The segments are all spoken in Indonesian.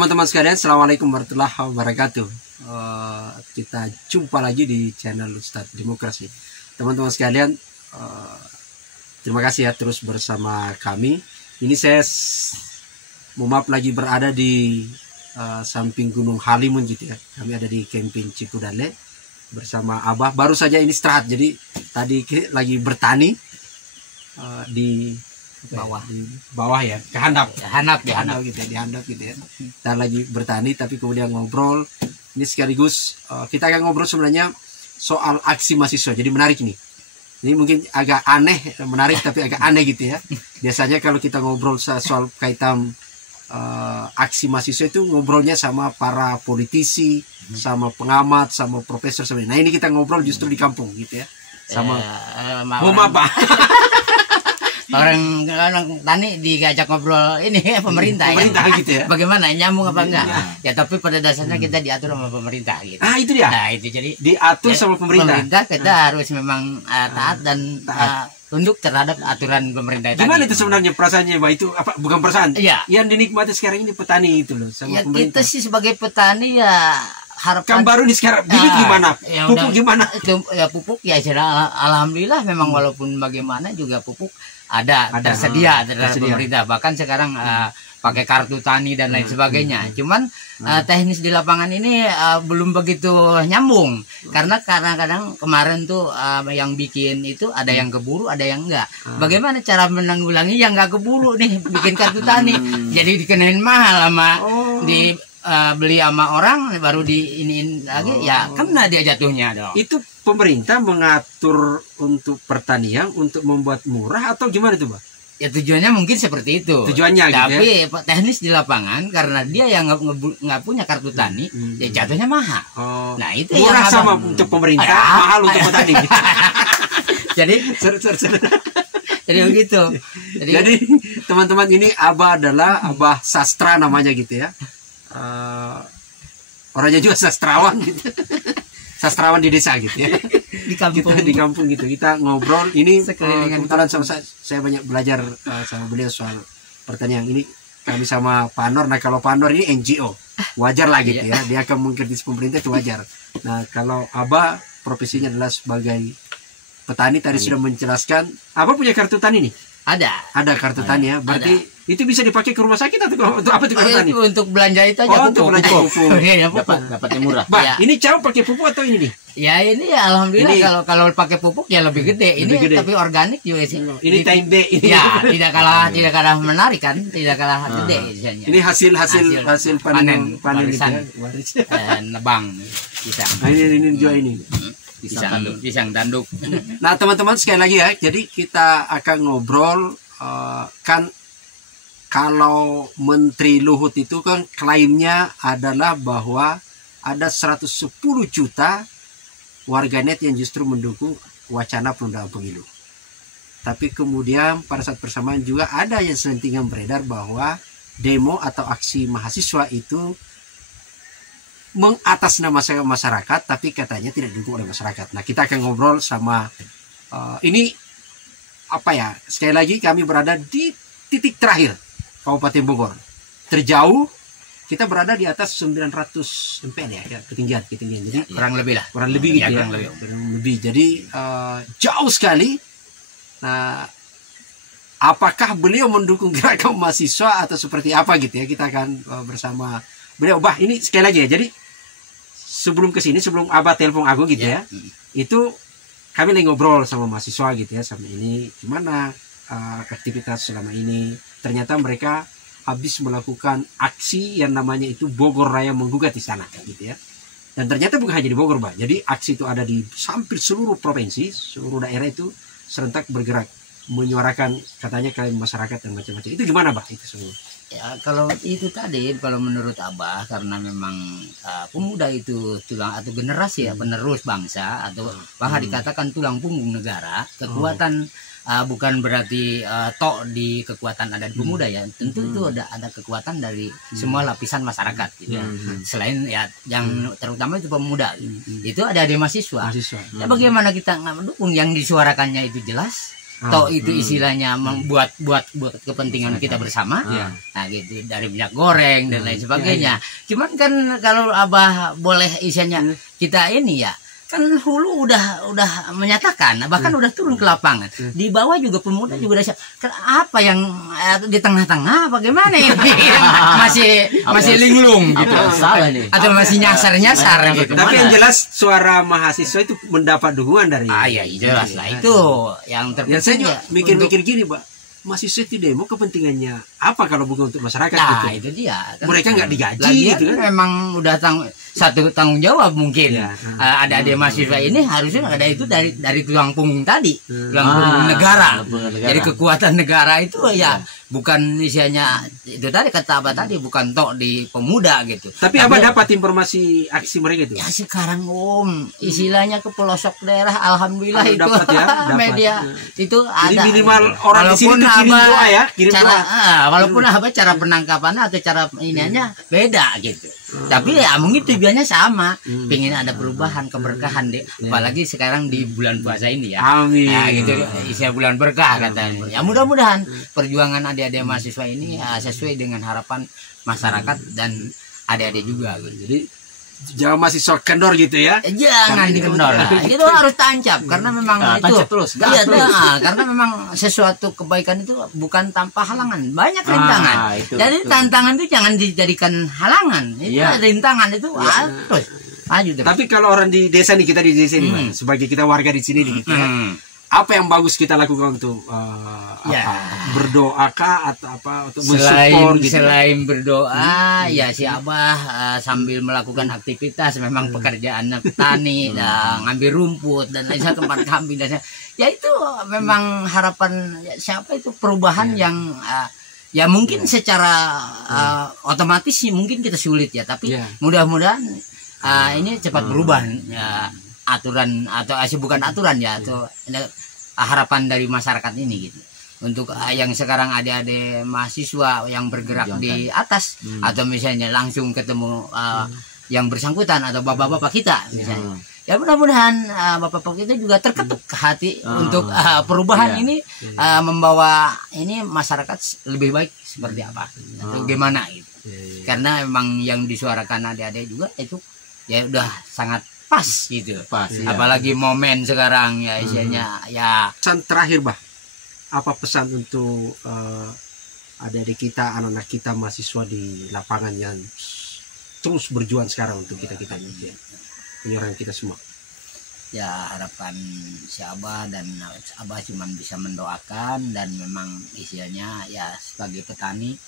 teman-teman sekalian, assalamualaikum warahmatullahi wabarakatuh. Kita jumpa lagi di channel Ustadz Demokrasi. Teman-teman sekalian, terima kasih ya terus bersama kami. Ini saya maaf lagi berada di samping Gunung Halimun gitu ya. Kami ada di camping Cikudale bersama Abah. Baru saja ini istirahat, jadi tadi lagi bertani di bawah ya, kehandap gitu ya, di handap gitu ya. Kita lagi bertani tapi kemudian ngobrol. Ini sekaligus kita akan ngobrol sebenarnya soal aksi mahasiswa. Jadi menarik nih. Ini mungkin agak aneh, menarik tapi agak aneh gitu ya. Biasanya kalau kita ngobrol soal kaitan aksi mahasiswa itu ngobrolnya sama para politisi, sama pengamat, sama profesor sebenarnya. Nah ini kita ngobrol justru di kampung gitu ya, sama apa? Orang tani diajak ngobrol ini pemerintah ya? Gitu ya. Bagaimana nyambung apa enggak? Ya tapi pada dasarnya kita diatur sama pemerintah gitu. Ah itu dia. Nah itu jadi diatur sama pemerintah. Pemerintah kita harus memang taat dan tunduk terhadap aturan pemerintah. Gimana tadi. Itu sebenarnya perasaannya, Pak? Itu apa? Bukan perasaan. Iya. Yang dinikmati sekarang ini petani itu loh sama ya, pemerintah. kita sih sebagai petani ya harapan. Kan baru nih sekarang bibit gimana? Ya pupuk udah, gimana? Ya pupuk ya alhamdulillah memang walaupun bagaimana juga pupuk ada tersedia dari pemerintah. Bahkan sekarang pakai kartu tani dan lain sebagainya. Cuman teknis di lapangan ini belum begitu nyambung karena kadang-kadang kemarin tuh yang bikin itu ada yang keburu, ada yang enggak. Bagaimana cara menanggulangi yang enggak keburu nih bikin kartu tani? Jadi dikenain mahal sama beli sama orang baru diiniin lagi ya kena dia jatuhnya dong. Itu pemerintah mengatur untuk pertanian untuk membuat murah atau gimana tuh, Pak? Ya tujuannya mungkin seperti itu. Tujuannya tapi gitu ya? Teknis di lapangan karena dia yang nggak punya kartu tani, ya jatuhnya mahal. Nah itu murah yang sama untuk pemerintah, mahal untuk petani. Jadi jadi begitu. Jadi teman-teman ini Abah adalah Abah sastra namanya gitu ya. Orangnya juga sastrawan gitu. Sastrawan di desa gitu ya. Di kampung. Kita di kampung gitu. Kita ngobrol ini kebetulan sama saya banyak belajar sama beliau soal pertanian. Ini kami sama Pak Anwar. Nah kalau Pak Anwar ini NGO, wajar lah gitu ya. Dia akan mengkritis pemerintah itu wajar. Nah kalau Abah profesinya adalah sebagai petani, tadi sudah menjelaskan. Abah punya kartu tani nih? Ada kartu tani ya. Berarti itu bisa dipakai ke rumah sakit atau untuk apa tuh kartu tani? Untuk belanja itu aja. Untuk belanja pupuk. Dapatnya murah. Bah, ini jauh pakai pupuk atau ini nih? Ya ini ya alhamdulillah kalau pakai pupuk ya lebih gede. Ini tapi organik juga sih. Ini TMB ini. Ya, tidak kalah menarik kan, tidak kalah gede misalnya. Ini hasil panen warisan. Nebang pisang. Nah, ini juga ini. Pisang tanduk. Nah, teman-teman sekali lagi ya. Jadi kita akan ngobrol kan kalau Menteri Luhut itu kan klaimnya adalah bahwa ada 110 juta warganet yang justru mendukung wacana penundaan pemilu. Tapi kemudian pada saat bersamaan juga ada yang selentingan beredar bahwa demo atau aksi mahasiswa itu mengatasnamakan masyarakat, tapi katanya tidak didukung oleh masyarakat. Nah, kita akan ngobrol sama ini apa ya? Sekali lagi kami berada di titik terakhir Kabupaten Bogor. Terjauh kita berada di atas 900 mPN ya, ketinggian. Jadi kurang lebih gitu ya. Kurang lebih. Jadi jauh sekali. Nah, apakah beliau mendukung gerakan mahasiswa atau seperti apa gitu ya? Kita akan bersama beliau. Bah, ini sekali lagi ya. Jadi sebelum kesini, sebelum Abah telepon aku gitu ya, itu kami lagi ngobrol sama mahasiswa gitu ya, sama ini gimana aktivitas selama ini. Ternyata mereka habis melakukan aksi yang namanya itu Bogor Raya Menggugat di sana gitu ya. Dan ternyata bukan hanya di Bogor, Pak. Jadi aksi itu ada di hampir seluruh provinsi, seluruh daerah itu serentak bergerak menyuarakan katanya klaim masyarakat dan macam-macam. Itu gimana, Pak? Itu semua. Ya kalau itu tadi, kalau menurut Abah karena memang pemuda itu tulang atau generasi ya penerus bangsa atau bahkan dikatakan tulang punggung negara, kekuatan bukan berarti tok di kekuatan ada di pemuda ya, tentu itu ada kekuatan dari semua lapisan masyarakat gitu. Selain ya yang terutama itu pemuda itu ada di mahasiswa. Ya bagaimana kita nggak mendukung yang disuarakannya itu jelas toh itu istilahnya membuat buat kepentingan kita bersama. Nah gitu, dari minyak goreng dan lain sebagainya. Cuman kan kalau Abah boleh isinya kita ini ya, kan Hulu udah menyatakan, bahkan udah turun ke lapangan. Di bawah juga pemuda juga udah siap. Apa yang di tengah-tengah bagaimana ini? masih linglung gitu. Salah nih. Atau masih nyasar gitu. Tapi yang jelas suara mahasiswa itu mendapat dukungan dari. Iya jelas lah itu yang terpenting. Ya saya juga mikir-mikir gini, Pak. Mahasiswa itu demo kepentingannya apa kalau bukan untuk masyarakat nah, gitu. itu dia. Kan, mereka nggak digaji lagian gitu kan. Memang udah satu tanggung jawab mungkin. Ada mahasiswa ini harusnya ada itu dari tulang punggung tadi, tulang punggung negara. Jadi kekuatan negara itu ya bukan isinya itu tadi kata Abah tadi, bukan tok di pemuda gitu. Tapi Abah dapat informasi aksi mereka itu? Ya sekarang istilahnya ke pelosok daerah, alhamdulillah itu dapat ya, media itu ada. Jadi minimal orang di sini tuh kirim doa ya, kirim cara, doa. Walaupun cara penangkapannya atau cara ininya beda gitu. Tapi ya mungkin tujuannya sama, pengen ada perubahan, keberkahan deh. Apalagi sekarang di bulan puasa ini ya. Amin. Nah, gitu isi bulan berkah katanya. Ya mudah-mudahan perjuangan adik-adik mahasiswa ini sesuai dengan harapan masyarakat dan adik-adik juga gitu. Jadi jangan mahasiswa kendor gitu ya. Jangan dikendor lah. Itu harus tancap karena memang itu. Tancap terus. Iya, karena memang sesuatu kebaikan itu bukan tanpa halangan. Banyak rintangan. Jadi tantangan itu jangan dijadikan halangan. Itu rintangan itu terus. Maju terus. Tapi kalau orang di desa nih, kita di desa ini, sebagai kita warga di sini gitu ya. Apa yang bagus kita lakukan untuk berdoa kah atau apa untuk mensupport gitu? Selain berdoa ya si Abah sambil melakukan aktivitas, memang pekerjaannya petani, ngambil rumput dan lain tempat kambing dan ya itu memang harapan siapa itu perubahan yang ya mungkin secara otomatis sih mungkin kita sulit ya, tapi mudah-mudahan ini cepat berubah aturan atau bukan aturan ya, atau harapan dari masyarakat ini gitu. Untuk yang sekarang adik-adik mahasiswa yang bergerak di atas atau misalnya langsung ketemu yang bersangkutan atau bapak-bapak kita misalnya. Ya mudah-mudahan bapak-bapak kita juga terketuk hati untuk perubahan ini, membawa ini masyarakat lebih baik seperti apa atau gimana gitu. Karena memang yang disuarakan adik-adik juga itu ya udah sangat pas gitu. Apalagi momen sekarang ya isinya ya. Pesan terakhir Bah, apa pesan untuk adik-adik kita, anak-anak kita mahasiswa di lapangan yang terus berjuang sekarang untuk kita ini, penyuarakan kita semua? Ya harapan si Abah dan Abah cuma bisa mendoakan, dan memang isinya ya sebagai petani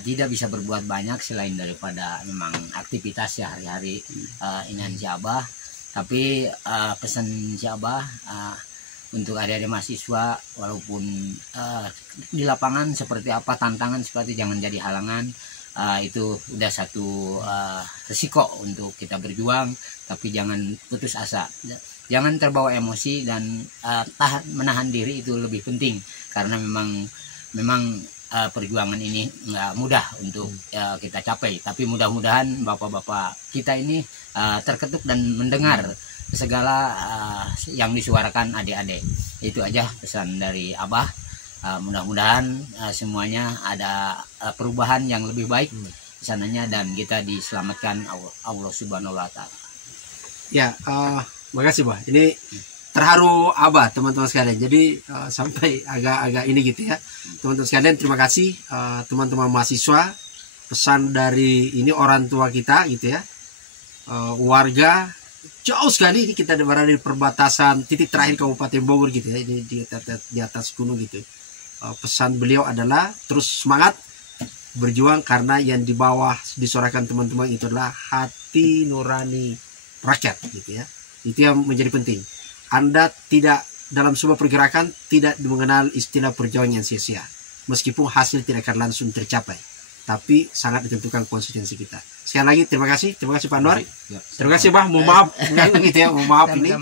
tidak bisa berbuat banyak selain daripada memang aktivitas ya hari-hari ini si Abah. Tapi pesan si Abah untuk adik-adik mahasiswa, walaupun di lapangan seperti apa tantangan, seperti jangan jadi halangan. Itu udah satu resiko untuk kita berjuang, tapi jangan putus asa, jangan terbawa emosi, dan menahan diri itu lebih penting, karena memang perjuangan ini nggak mudah untuk kita capai. Tapi mudah-mudahan bapak-bapak kita ini terketuk dan mendengar segala yang disuarakan adik-adik. Itu aja pesan dari Abah. Mudah-mudahan semuanya ada perubahan yang lebih baik sananya, dan kita diselamatkan Allah Subhanahu wa Ta'ala. Ya, makasih Bah. Ini terharu Abah, teman-teman sekalian. Jadi sampai agak-agak ini gitu ya, teman-teman sekalian. Terima kasih teman-teman mahasiswa. Pesan dari ini orang tua kita gitu ya, warga jauh sekali. Ini kita berada di perbatasan titik terakhir Kabupaten Bogor gitu ya, di atas gunung gitu. Pesan beliau adalah terus semangat berjuang, karena yang di bawah disuarakan teman-teman itu adalah hati nurani rakyat gitu ya. Itu yang menjadi penting. Anda tidak dalam sebuah pergerakan tidak mengenal istilah perjuangan yang sia-sia, meskipun hasil tidak akan langsung tercapai, tapi sangat ditentukan konsistensi kita. Sekali lagi terima kasih Pak Anwar. Terima kasih Bah, mohon maaf gitu ya, mohon maaf ini.